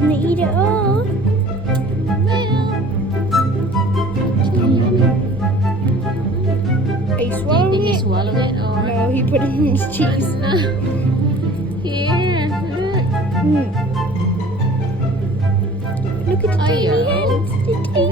gonna eat it all. Are you swallowing Did he it? swallow it or? No, he put it in his cheeks. No. Here, look. Look at the tiny Ayo. hands. The tiny